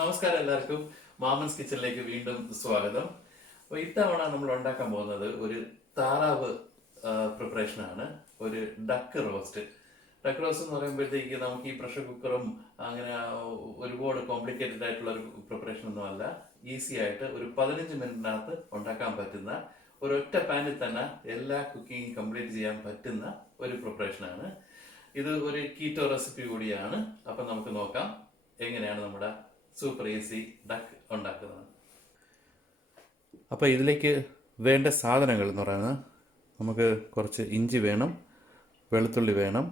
നമസ്കാരം എല്ലാവർക്കും മാമൻസ് കിച്ചണിലേക്ക് വീണ്ടും സ്വാഗതം. അപ്പോൾ ഇത്തവണ നമ്മൾ ഉണ്ടാക്കാൻ പോകുന്നത് ഒരു താറാവ് പ്രിപ്പറേഷനാണ്. ഒരു ഡക്ക് റോസ്റ്റ്. ഡക്ക് റോസ്റ്റ് എന്ന് പറയുമ്പോഴത്തേക്ക് നമുക്ക് ഈ പ്രഷർ കുക്കറും അങ്ങനെ ഒരുപാട് കോംപ്ലിക്കേറ്റഡ് ആയിട്ടുള്ള ഒരു പ്രിപ്പറേഷൻ ഒന്നുമല്ല. ഈസി ആയിട്ട് ഒരു 15 മിനിറ്റിനകത്ത് ഉണ്ടാക്കാൻ പറ്റുന്ന ഒരൊറ്റ പാനിൽ തന്നെ എല്ലാ കുക്കിംഗ് കംപ്ലീറ്റ് ചെയ്യാൻ പറ്റുന്ന ഒരു പ്രിപ്പറേഷനാണ്. ഇത് ഒരു കീറ്റോ റെസിപ്പി കൂടിയാണ്. അപ്പം നമുക്ക് നോക്കാം എങ്ങനെയാണ് നമ്മുടെ സൂപ്പർ ഈസി ഡക്ക് ഉണ്ടാക്കുന്നത്. അപ്പോൾ ഇതിലേക്ക് വേണ്ട സാധനങ്ങൾ എന്ന് പറയുന്നത് നമുക്ക് കുറച്ച് ഇഞ്ചി വേണം, വെളുത്തുള്ളി വേണം.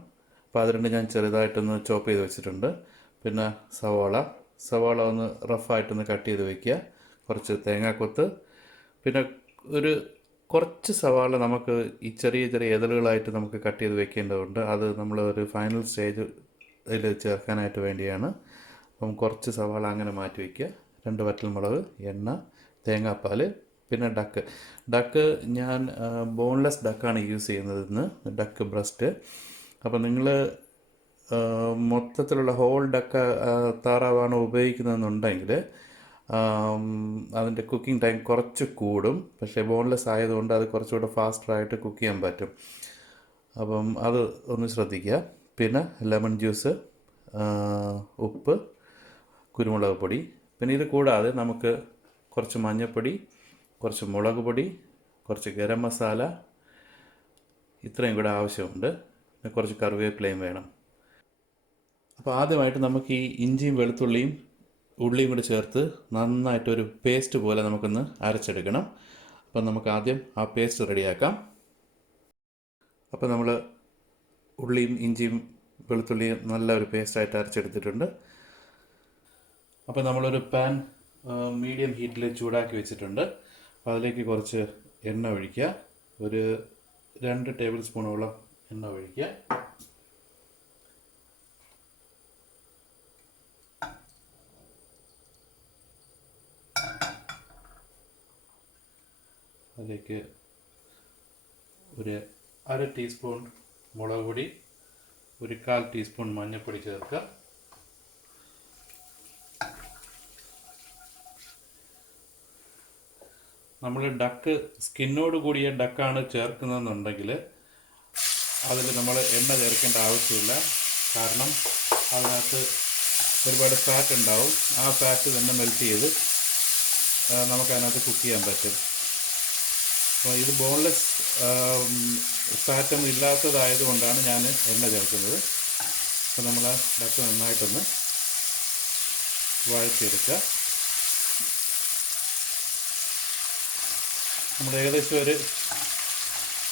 അപ്പോൾ അത് രണ്ട് ഞാൻ ചെറുതായിട്ടൊന്ന് ചോപ്പ് ചെയ്ത് വെച്ചിട്ടുണ്ട്. പിന്നെ സവാള ഒന്ന് റഫായിട്ടൊന്ന് കട്ട് ചെയ്ത് വയ്ക്കുക. കുറച്ച് തേങ്ങാക്കൊത്ത്, പിന്നെ ഒരു കുറച്ച് സവാള നമുക്ക് ഈ ചെറിയ ചെറിയ ഇതളുകളായിട്ട് നമുക്ക് കട്ട് ചെയ്ത് വെക്കേണ്ടതുണ്ട്. അത് നമ്മൾ ഒരു ഫൈനൽ സ്റ്റേജ് ഇതിൽ ചേർക്കാനായിട്ട് വേണ്ടിയാണ്. അപ്പം കുറച്ച് സവാള അങ്ങനെ മാറ്റി വയ്ക്കുക. 2 വറ്റൽമുളക്, എണ്ണ, തേങ്ങാപ്പാൽ, പിന്നെ ഡക്ക് ഞാൻ ബോൺലെസ് ഡക്കാണ് യൂസ് ചെയ്യുന്നത് ഇന്ന്, ഡക്ക് ബ്രസ്റ്റ്. അപ്പോൾ നിങ്ങൾ മൊത്തത്തിലുള്ള ഹോൾ ഡക്ക് താറാവാണ് ഉപയോഗിക്കുന്നതെന്നുണ്ടെങ്കിൽ അതിൻ്റെ കുക്കിംഗ് ടൈം കുറച്ച് കൂടും. പക്ഷേ ബോൺലെസ് ആയതുകൊണ്ട് അത് കുറച്ചുകൂടെ ഫാസ്റ്ററായിട്ട് കുക്ക് ചെയ്യാൻ പറ്റും. അപ്പം അത് ഒന്ന് ശ്രദ്ധിക്കുക. പിന്നെ ലെമൺ ജ്യൂസ്, ഉപ്പ്, കുരുമുളക് പൊടി. പിന്നെ ഇത് കൂടാതെ നമുക്ക് കുറച്ച് മഞ്ഞൾപ്പൊടി, കുറച്ച് മുളക് പൊടി, കുറച്ച് ഗരം മസാല, ഇത്രയും കൂടെ ആവശ്യമുണ്ട്. പിന്നെ കുറച്ച് കറിവേപ്പിലയും വേണം. അപ്പോൾ ആദ്യമായിട്ട് നമുക്ക് ഈ ഇഞ്ചിയും വെളുത്തുള്ളിയും ഉള്ളിയും കൂടി ചേർത്ത് നന്നായിട്ടൊരു പേസ്റ്റ് പോലെ നമുക്കൊന്ന് അരച്ചെടുക്കണം. അപ്പം നമുക്ക് ആദ്യം ആ പേസ്റ്റ് റെഡിയാക്കാം. അപ്പോൾ നമ്മൾ ഉള്ളിയും ഇഞ്ചിയും വെളുത്തുള്ളിയും നല്ല ഒരു പേസ്റ്റായിട്ട് അരച്ചെടുത്തിട്ടുണ്ട്. അപ്പോൾ നമ്മളൊരു പാൻ മീഡിയം ഹീറ്റിൽ ചൂടാക്കി വെച്ചിട്ടുണ്ട്. അപ്പോൾ അതിലേക്ക് കുറച്ച് എണ്ണ ഒഴിക്കുക. ഒരു 2 ടേബിൾ സ്പൂണോളം എണ്ണ ഒഴിക്കുക. അതിലേക്ക് ഒരു 1/2 ടീസ്പൂൺ മുളക് പൊടി, ഒരു 1/4 ടീസ്പൂൺ മഞ്ഞൾപ്പൊടി ചേർക്കുക. നമ്മൾ ഡക്ക് സ്കിന്നോട് കൂടിയ ഡക്കാണ് ചേർക്കുന്നതെന്നുണ്ടെങ്കിൽ അതിൽ നമ്മൾ എണ്ണ ചേർക്കേണ്ട ആവശ്യമില്ല. കാരണം അതിനകത്ത് ഒരുപാട് ഫാറ്റ് ഉണ്ടാവും. ആ ഫാറ്റ് തന്നെ മെൽറ്റ് ചെയ്ത് നമുക്കതിനകത്ത് കുക്ക് ചെയ്യാൻ പറ്റും. അപ്പോൾ ഇത് ബോൺലെസ് ഫാറ്റൊന്നും ഇല്ലാത്തതായതുകൊണ്ടാണ് ഞാൻ എണ്ണ ചേർക്കുന്നത്. അപ്പോൾ നമ്മൾ ആ ഡക്ക് നന്നായിട്ടൊന്ന് വഴറ്റിയെടുക്കുക. നമ്മൾ ഏകദേശം ഒരു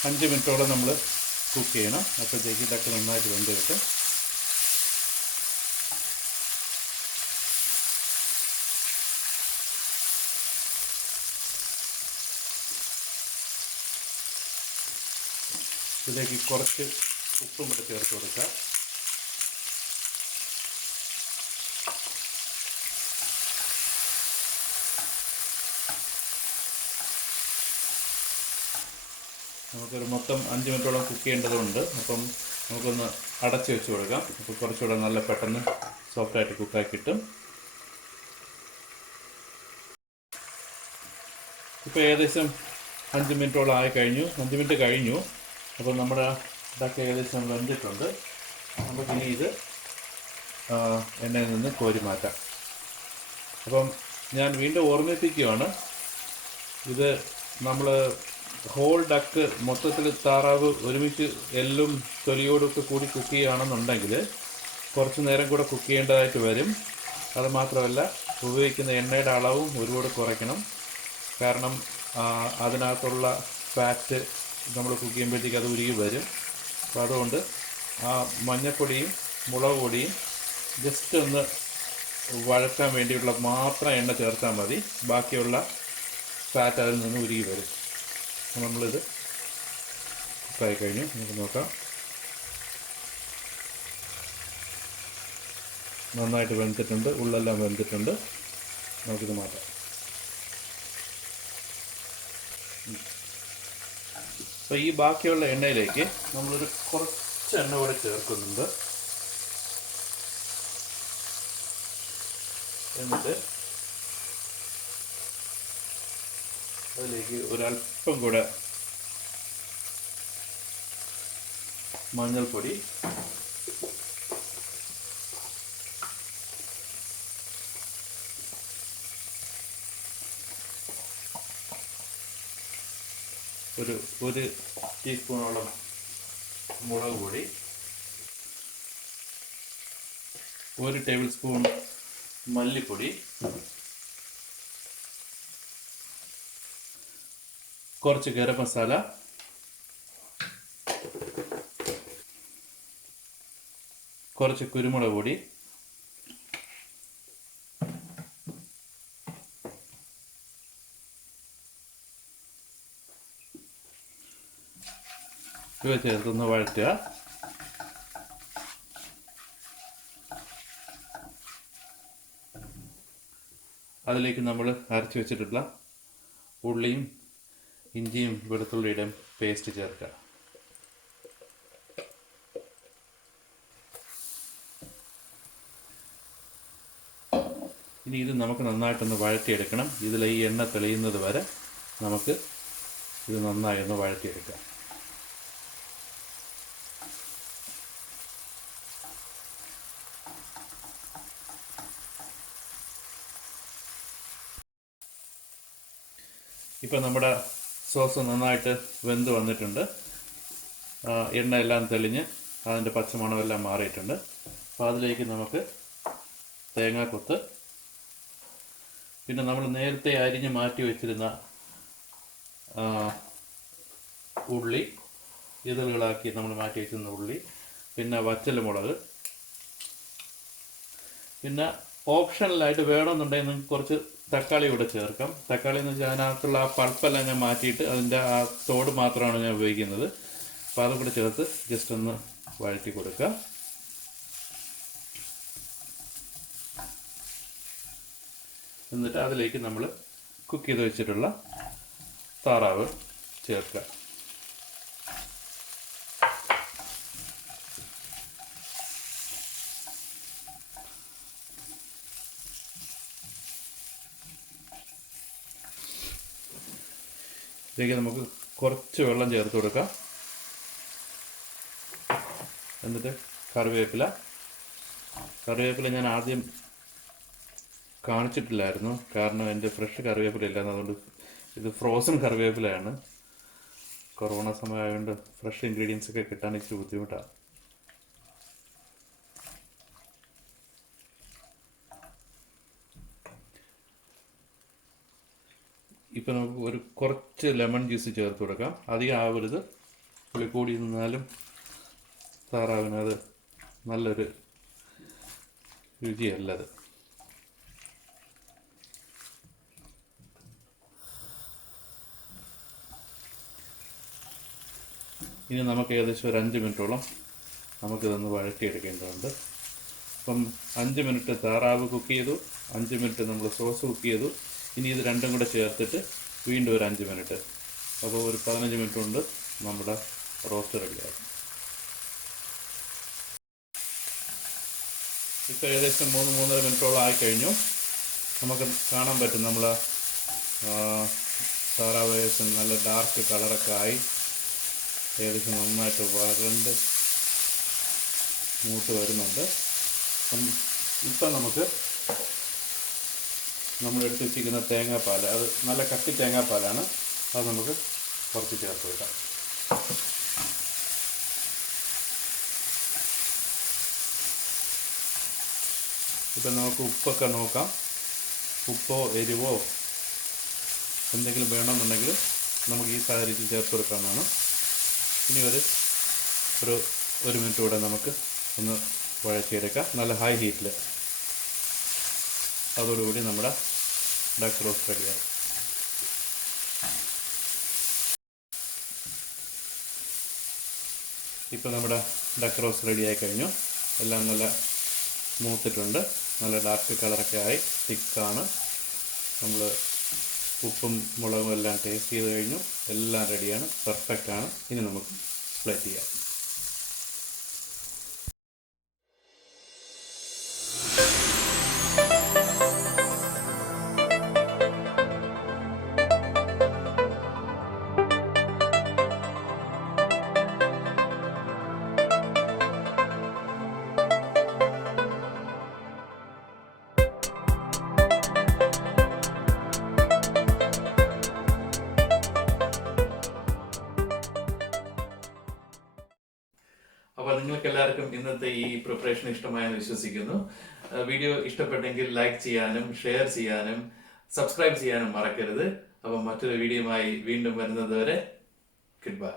5 മിനിറ്റോളം നമ്മൾ കുക്ക് ചെയ്യണം. അപ്പോഴത്തേക്ക് ഇതൊക്കെ നന്നായിട്ട് വെന്ത് കിട്ടും. ഇതിലേക്ക് കുറച്ച് ഉപ്പും കൂടെ ചേർത്ത് കൊടുക്കുക. നമുക്കൊരു മൊത്തം 5 മിനിറ്റോളം കുക്ക് ചെയ്യേണ്ടതുണ്ട്. അപ്പം നമുക്കൊന്ന് അടച്ച് വെച്ച് കൊടുക്കാം. അപ്പോൾ കുറച്ചുകൂടെ നല്ല പെട്ടെന്ന് സോഫ്റ്റായിട്ട് കുക്കാക്കി കിട്ടും. ഇപ്പോൾ ഏകദേശം 5 മിനിറ്റോളം ആയി കഴിഞ്ഞു. 5 മിനിറ്റ് കഴിഞ്ഞു. അപ്പോൾ നമ്മുടെ ഡക്ക് ഏകദേശം വെന്തിട്ടുണ്ട്. നമുക്കിനി ഇത് എണ്ണയിൽ നിന്ന് കോരി മാറ്റാം. അപ്പം ഞാൻ വീണ്ടും ഓർമ്മിപ്പിക്കുകയാണ്, ഇത് നമ്മൾ ഹോൾ ഡക്ക് മൊത്തത്തിൽ താറാവ് ഒരുമിച്ച് എല്ലും തൊലിയോടൊക്കെ കൂടി കുക്ക് ചെയ്യുകയാണെന്നുണ്ടെങ്കിൽ കുറച്ച് നേരം കൂടെ കുക്ക് ചെയ്യേണ്ടതായിട്ട് വരും. അത് മാത്രമല്ല, ഉപയോഗിക്കുന്ന എണ്ണയുടെ അളവും ഒരുപാട് കുറയ്ക്കണം. കാരണം അതിനകത്തുള്ള ഫാറ്റ് നമ്മൾ കുക്ക് ചെയ്യുമ്പോഴത്തേക്ക് അത് ഉരുകി വരും. അപ്പോൾ അതുകൊണ്ട് ആ മഞ്ഞൾപ്പൊടിയും മുളക് പൊടിയും ജസ്റ്റ് ഒന്ന് വഴറ്റാൻ വേണ്ടിയുള്ള മാത്രം എണ്ണ ചേർത്താൽ മതി. ബാക്കിയുള്ള ഫാറ്റ് അതിൽ നിന്ന് ഉരുകി വരും. നമ്മളിത് കുക്കായി കഴിഞ്ഞു. നമുക്ക് നോക്കാം. നന്നായിട്ട് വെന്തിട്ടുണ്ട്, ഉള്ളെല്ലാം വെന്തിട്ടുണ്ട്. നമുക്കിത് മാറ്റാം. അപ്പോൾ ഈ ബാക്കിയുള്ള എണ്ണയിലേക്ക് നമ്മളൊരു കുറച്ച് എണ്ണ കൂടെ ചേർക്കുന്നുണ്ട്. എന്നിട്ട് അതിലേക്ക് ഒരല്പം കൂടെ മഞ്ഞൾപ്പൊടി, ഒരു ടീസ്പൂണോളം മുളക് പൊടി, 1 ടേബിൾ സ്പൂൺ മല്ലിപ്പൊടി, കുറച്ച് ഗരം മസാല, കുറച്ച് കുരുമുളക് പൊടി, ഇവ ചേർത്തൊന്ന് വഴറ്റുക. അതിലേക്ക് നമ്മൾ അരച്ച് വെച്ചിട്ടുള്ള ഉള്ളിയും ഇഞ്ചിയും വെളുത്തുള്ളിയുടെയും പേസ്റ്റ് ചേർക്കുക. ഇനി ഇത് നമുക്ക് നന്നായിട്ടൊന്ന് വഴറ്റിയെടുക്കണം. ഇതിൽ ഈ എണ്ണ തെളിയുന്നത് വരെ നമുക്ക് ഇത് നന്നായി ഒന്ന് വഴറ്റിയെടുക്കാം. ഇപ്പം നമ്മുടെ സോസ് നന്നായിട്ട് വെന്ത് വന്നിട്ടുണ്ട്. എണ്ണ എല്ലാം തെളിഞ്ഞ് അതിൻ്റെ പച്ചമണമെല്ലാം മാറിയിട്ടുണ്ട്. അപ്പോൾ അതിലേക്ക് നമുക്ക് തേങ്ങാക്കൊത്ത്, പിന്നെ നമ്മൾ നേരത്തെ അരിഞ്ഞ് മാറ്റി വെച്ചിരുന്ന ഉള്ളി, ഇതളുകളാക്കി നമ്മൾ മാറ്റി വെച്ചിരുന്ന ഉള്ളി, പിന്നെ വറ്റൽമുളക്, പിന്നെ ഓപ്ഷണലായിട്ട് വേണമെന്നുണ്ടെങ്കിൽ നിങ്ങൾക്ക് കുറച്ച് തക്കാളി കൂടെ ചേർക്കാം. തക്കാളി എന്ന് വെച്ചാൽ അതിനകത്തുള്ള ആ പൾപ്പെല്ലാം ഞാൻ മാറ്റിയിട്ട് അതിൻ്റെ ആ തോട് മാത്രമാണ് ഞാൻ ഉപയോഗിക്കുന്നത്. അപ്പോൾ അതും കൂടെ ചേർത്ത് ജസ്റ്റ് ഒന്ന് വഴറ്റി കൊടുക്കുക. എന്നിട്ട് അതിലേക്ക് നമ്മൾ കുക്ക് ചെയ്ത് വെച്ചിട്ടുള്ള താറാവ് ചേർക്കുക. ഇതിലേക്ക് നമുക്ക് കുറച്ച് വെള്ളം ചേർത്ത് കൊടുക്കാം. എന്നിട്ട് കറിവേപ്പില ഞാൻ ആദ്യം കാണിച്ചിട്ടില്ലായിരുന്നു, കാരണം എൻ്റെ ഫ്രഷ് കറിവേപ്പില ഇല്ലായിരുന്നു. അതുകൊണ്ട് ഇത് ഫ്രോസൺ കറിവേപ്പിലയാണ്. കൊറോണ സമയമായതുകൊണ്ട് ഫ്രഷ് ഇൻഗ്രീഡിയൻസ് ഒക്കെ കിട്ടാൻ ഇച്ചിരി ബുദ്ധിമുട്ടാണ്. ഇപ്പം നമുക്ക് കുറച്ച് ലെമൺ ജ്യൂസ് ചേർത്ത് കൊടുക്കാം. അധികം ആവരുത്, പുളി കൂടി നിന്നാലും താറാവിനത് നല്ലൊരു രുചിയല്ലത്. ഇനി നമുക്ക് ഏകദേശം ഒരു 5 മിനിറ്റോളം നമുക്കിതൊന്ന് വഴറ്റിയെടുക്കേണ്ടതുണ്ട്. അപ്പം 5 മിനിറ്റ് താറാവ് കുക്ക് ചെയ്തു, 5 മിനിറ്റ് നമ്മൾ സോസ് കുക്ക് ചെയ്തു. ഇനി ഇത് രണ്ടും കൂടെ ചേർത്തിട്ട് വീണ്ടും ഒരു 5 മിനിറ്റ്. അപ്പോൾ ഒരു 15 മിനിറ്റ് കൊണ്ട് നമ്മുടെ റോസ്റ്റ് റെഡിയാകും. ഇപ്പോൾ ഏകദേശം 3-3.5 മിനിറ്റോളം ആയിക്കഴിഞ്ഞു. നമുക്ക് കാണാൻ പറ്റും നമ്മൾ താറാവ് ഏകദേശം നല്ല ഡാർക്ക് കളറൊക്കെ ആയി ഏകദേശം നന്നായിട്ട് വരണ്ട് മൂത്ത് വരുന്നുണ്ട്. ഇപ്പം നമുക്ക് നമ്മളെടുത്ത് വെച്ചിരിക്കുന്ന തേങ്ങാപ്പാൽ, അത് നല്ല കട്ടി തേങ്ങാപ്പാലാണ്, അത് നമുക്ക് കുറച്ച് ചേർത്ത് വെക്കാം. ഇപ്പം നമുക്ക് ഉപ്പൊക്കെ നോക്കാം. ഉപ്പോ എരിവോ എന്തെങ്കിലും വേണമെന്നുണ്ടെങ്കിൽ നമുക്ക് ഈ സാഹചര്യത്തിൽ ചേർത്ത് കൊടുക്കാവുന്നതാണ്. ഇനി ഒരു മിനിറ്റ് കൂടെ നമുക്ക് ഒന്ന് വഴറ്റിയെടുക്കാം നല്ല ഹൈ ഹീറ്റിൽ. അതോടുകൂടി നമ്മുടെ ഡക്ക് റോസ്റ്റ് റെഡിയാകും. ഇപ്പോൾ നമ്മുടെ ഡക്ക് റോസ്റ്റ് റെഡിയായി കഴിഞ്ഞു. എല്ലാം നല്ല മൂത്തിട്ടുണ്ട്, നല്ല ഡാർക്ക് കളറൊക്കെ ആയി, തിക്കാണ്. നമ്മൾ ഉപ്പും മുളകും എല്ലാം ടേസ്റ്റ് ചെയ്ത് കഴിഞ്ഞു. എല്ലാം റെഡിയാണ്, പെർഫെക്റ്റാണ്. ഇനി നമുക്ക് പ്ലേറ്റ് ചെയ്യാം. അപ്പോൾ നിങ്ങൾക്ക് എല്ലാവർക്കും ഇന്നത്തെ ഈ പ്രിപ്പറേഷൻ ഇഷ്ടമായെന്ന് വിശ്വസിക്കുന്നു. വീഡിയോ ഇഷ്ടപ്പെട്ടെങ്കിൽ ലൈക്ക് ചെയ്യാനും ഷെയർ ചെയ്യാനും സബ്സ്ക്രൈബ് ചെയ്യാനും മറക്കരുത്. അപ്പം മറ്റൊരു വീഡിയോയുമായി വീണ്ടും വരുന്നത് വരെ ഗുഡ് ബൈ.